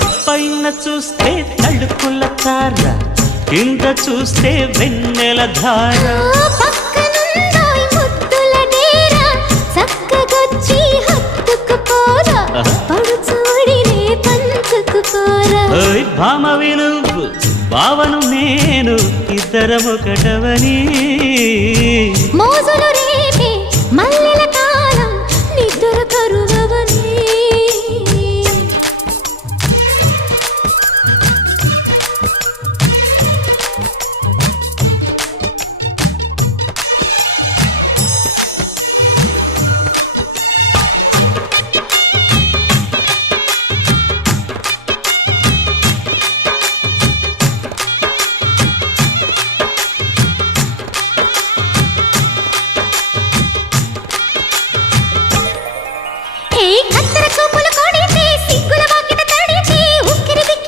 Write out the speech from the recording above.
పైన చూస్తే తడుకుల తార, కింద చూస్తే వెన్నెల ధార. పక్కనుందోయ్ ముద్దుల డేరా, చక్కగొచ్చి హత్తుకుపోరా, పడు చూడినే పంచుకుపోరా. భామ వినువు భావను నేను, ఇద్దరమొకటవని మోజులు రేపే మల్లె